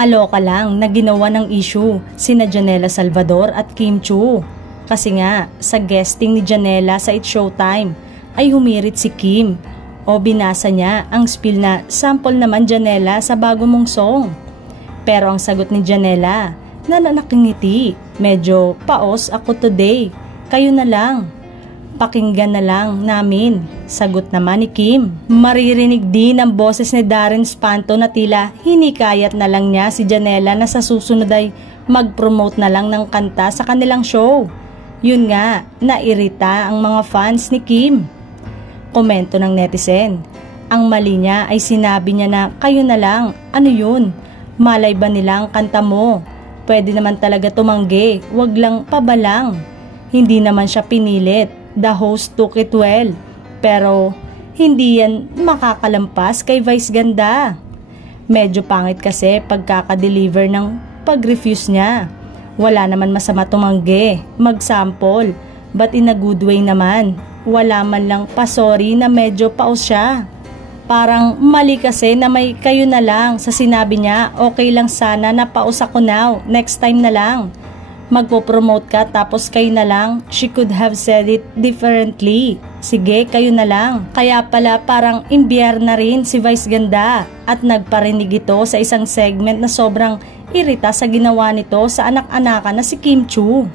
Kaloka lang na ginawa ng issue sina Janela Salvador at Kim Chiu. Kasi nga, sa guesting ni Janela sa It's Showtime ay humirit si Kim o binasa niya ang spiel na sample naman Janela sa bago mong song. Pero ang sagot ni Janela, nananakingiti, medyo paos ako today, kayo na lang. Pakinggan na lang namin, sagot naman ni Kim. Maririnig din ang boses ni Darren Espanto na tila hinikayat na lang niya si Janela na sa susunod ay mag-promote na lang ng kanta sa kanilang show. Yun nga, nairita ang mga fans ni Kim. Komento ng netizen, ang mali niya ay sinabi niya na kayo na lang, ano yun? Malay ba nilang kanta mo? Pwede naman talaga tumanggi, wag lang pabalang. Hindi naman siya pinilit. The host took it well, pero hindi yan makakalampas kay Vice Ganda. Medyo pangit kasi pagkaka-deliver ng pag-refuse niya. Wala naman masama tumanggi, mag-sample, but in a good way naman. Wala man lang pa-sorry na medyo paus siya. Parang mali kasi na may kayo na lang sa sinabi niya, okay lang sana na paus ako now, next time na lang. Magpo-promote ka tapos kayo na lang. She could have said it differently. Sige, kayo na lang. Kaya pala parang imbyar na rin si Vice Ganda at nagparinig ito sa isang segment na sobrang irita sa ginawa nito sa anak-anakan na si Kim Chiu.